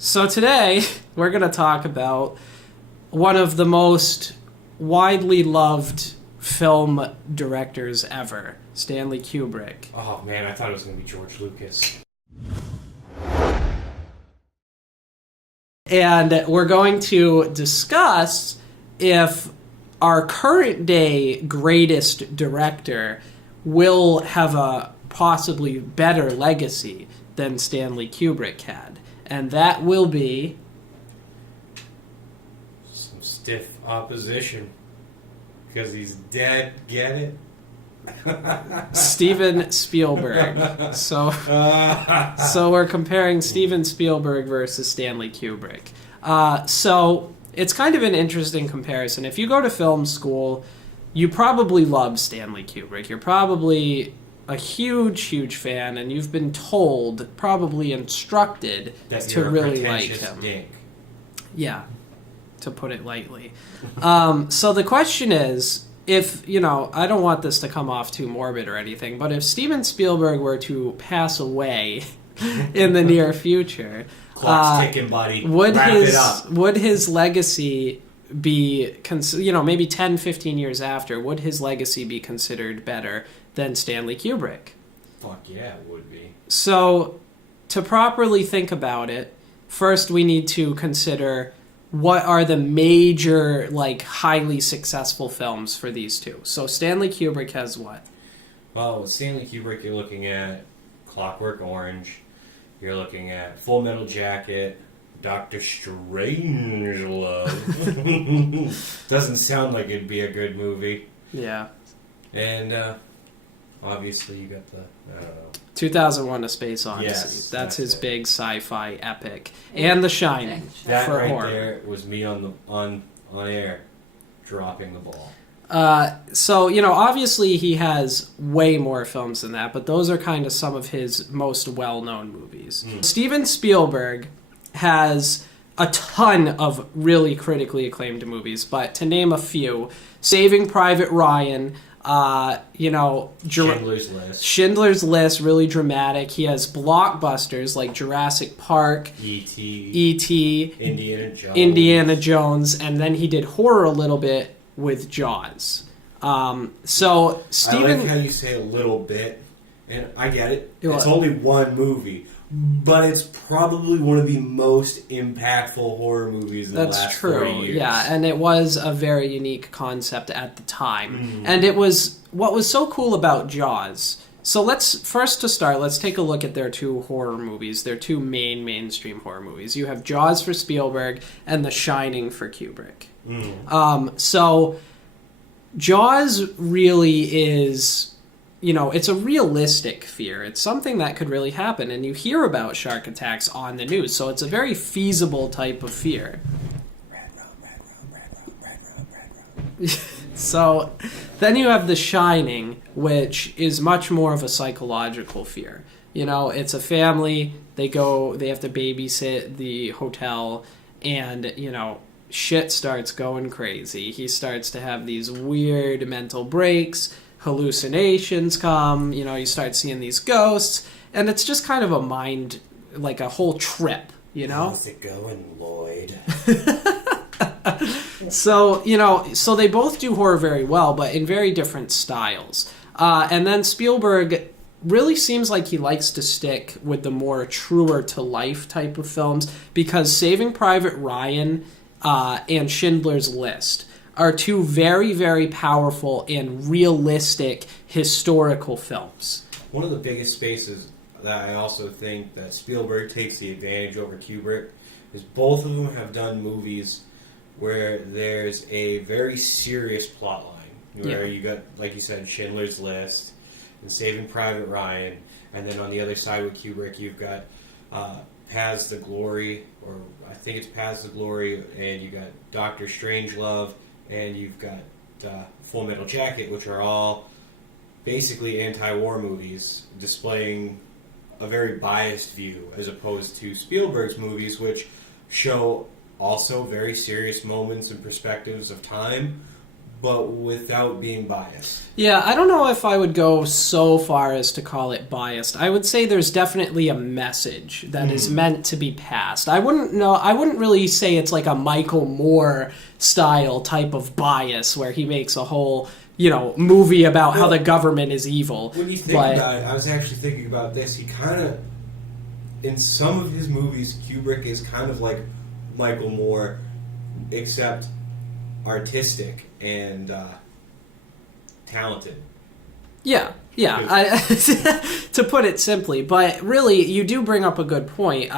So today, we're going to talk about one of the most widely loved film directors ever, Stanley Kubrick. Oh man, I thought it was going to be George Lucas. And we're going to discuss if our current day greatest director will have a possibly better legacy than Stanley Kubrick had. And that will be Some stiff opposition. Because he's dead, get it? Steven Spielberg. So we're comparing Steven Spielberg versus Stanley Kubrick. So it's kind of an interesting comparison. If you go to film school, you probably love Stanley Kubrick. You're probably a huge fan, and you've been told, probably instructed, that to you're a really like pretentious him. dink. Yeah, to put it lightly. So the question is, if, I don't want this to come off too morbid or anything, but if Steven Spielberg were to pass away in the near future, Clock's ticking, buddy. Wrap it up. would his legacy be, maybe 10, 15 years after, would his legacy be considered better than Stanley Kubrick? Fuck yeah, it would be. So, to properly think about it, first we need to consider what are the major, highly successful films for these two. So Stanley Kubrick has what? Well, with Stanley Kubrick, you're looking at Clockwork Orange. You're looking at Full Metal Jacket, Doctor Strangelove. Doesn't sound like it'd be a good movie. Yeah. And obviously you got the, I don't know. 2001: A Space Odyssey. Yes, that's his it. big sci-fi epic. And The Shining. That for right horror. there was me on air dropping the ball. So, obviously he has way more films than that, but those are kind of some of his most well-known movies. Steven Spielberg has a ton of really critically acclaimed movies, but to name a few, Saving Private Ryan, Schindler's List. Schindler's List, really dramatic. He has blockbusters like Jurassic Park, E.T., Indiana Jones, and then he did horror a little bit with Jaws. So Steven, I like how you say a little bit, and I get it. It's only one movie, but it's probably one of the most impactful horror movies in the last 40 years. Yeah, and it was a very unique concept at the time. And it was what was so cool about Jaws. So let's take a look at their two horror movies, their two mainstream horror movies. You have Jaws for Spielberg and The Shining for Kubrick. So Jaws really is, it's a realistic fear. It's something that could really happen, and you hear about shark attacks on the news, so it's a very feasible type of fear. So then you have The Shining, which is much more of a psychological fear. It's a family, they have to babysit the hotel, and, shit starts going crazy. He starts to have these weird mental breaks, hallucinations come, you start seeing these ghosts, and it's just kind of a mind, like a whole trip, How's it going, Lloyd? So they both do horror very well, but in very different styles. And then Spielberg really seems like he likes to stick with the more truer-to-life type of films, because Saving Private Ryan and Schindler's List are two very, very powerful and realistic historical films. One of the biggest spaces that I also think that Spielberg takes the advantage over Kubrick is both of them have done movies where there's a very serious plot line, where you got, like you said, Schindler's List and Saving Private Ryan, and then on the other side with Kubrick you've got Paths to Glory, or I think it's Paths to Glory, and you got Doctor Strangelove, and you've got Full Metal Jacket, which are all basically anti-war movies displaying a very biased view, as opposed to Spielberg's movies, which show also very serious moments and perspectives of time, but without being biased. Yeah, I don't know if I would go so far as to call it biased. I would say there's definitely a message that is meant to be passed. I wouldn't really say it's like a Michael Moore style type of bias where he makes a whole, movie about how the government is evil. When you think about it, I was actually thinking about this. He kind of, in some of his movies, Kubrick is kind of like Michael Moore, except artistic and talented. Yeah. To put it simply, but really, you do bring up a good point.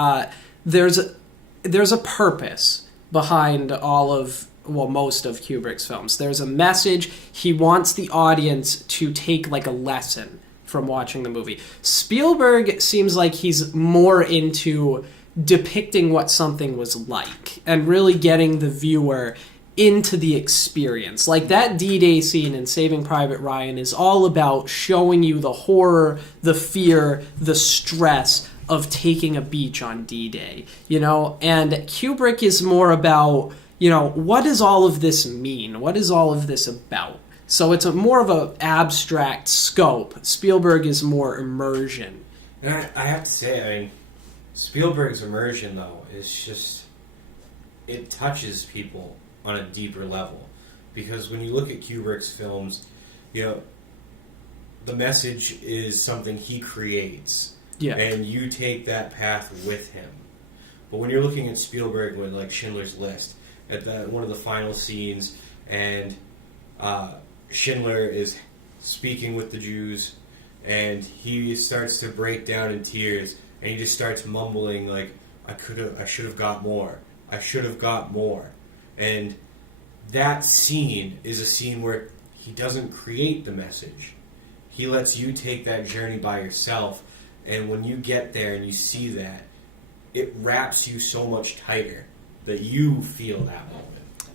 There's a purpose behind most of Kubrick's films. There's a message. He wants the audience to take like a lesson from watching the movie. Spielberg seems like he's more into depicting what something was like and really getting the viewer into the experience. Like that D-Day scene in Saving Private Ryan is all about showing you the horror, the fear, the stress of taking a beach on D-Day, and Kubrick is more about, what does all of this mean? What is all of this about? So it's more of an abstract scope. Spielberg is more immersion. And I have to say, Spielberg's immersion, though, is just, it touches people on a deeper level. Because when you look at Kubrick's films, the message is something he creates. Yeah. And you take that path with him. But when you're looking at Spielberg with, like, Schindler's List, at one of the final scenes, and Schindler is speaking with the Jews, and he starts to break down in tears, and he just starts mumbling like, I should have got more. I should have got more. And that scene is a scene where he doesn't create the message. He lets you take that journey by yourself, and when you get there and you see that, it wraps you so much tighter that you feel that moment.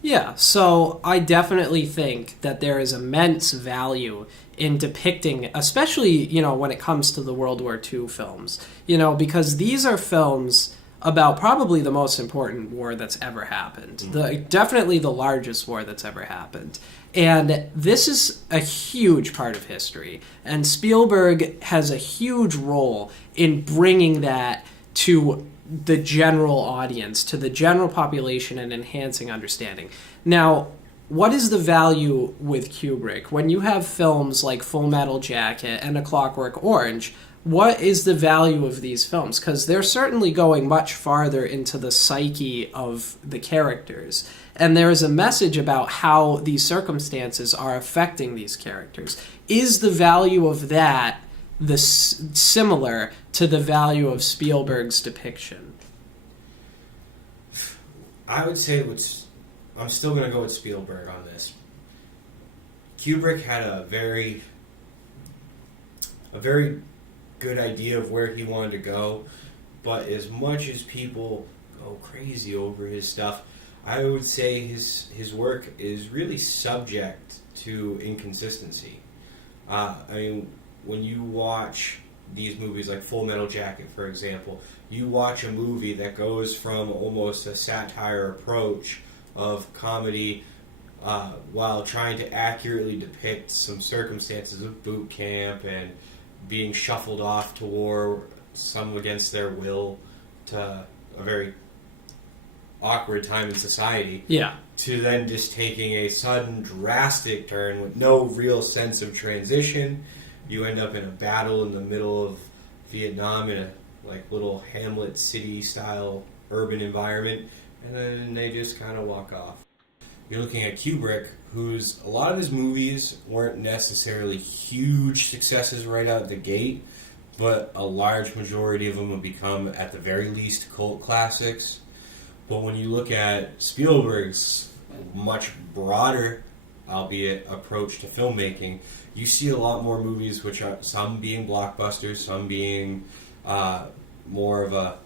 Yeah, so I definitely think that there is immense value in depicting, especially, when it comes to the World War II films, because these are films about probably the most important war that's ever happened. Definitely the largest war that's ever happened. And this is a huge part of history. And Spielberg has a huge role in bringing that to the general audience, to the general population, and enhancing understanding. Now, what is the value with Kubrick? When you have films like Full Metal Jacket and A Clockwork Orange, what is the value of these films? Because they're certainly going much farther into the psyche of the characters. And there is a message about how these circumstances are affecting these characters. Is the value of that similar to the value of Spielberg's depiction? I would say I'm still going to go with Spielberg on this. Kubrick had a very good idea of where he wanted to go, but as much as people go crazy over his stuff, I would say his work is really subject to inconsistency. When you watch these movies like Full Metal Jacket, for example, you watch a movie that goes from almost a satire approach of comedy while trying to accurately depict some circumstances of boot camp and being shuffled off to war, some against their will, to a very awkward time in society. Yeah. To then just taking a sudden drastic turn with no real sense of transition. You end up in a battle in the middle of Vietnam in a little Hamlet city style urban environment, and then they just kind of walk off. You're looking at Kubrick, a lot of his movies weren't necessarily huge successes right out the gate, but a large majority of them have become, at the very least, cult classics. But when you look at Spielberg's much broader, albeit, approach to filmmaking, you see a lot more movies which are some being blockbusters, some being more of a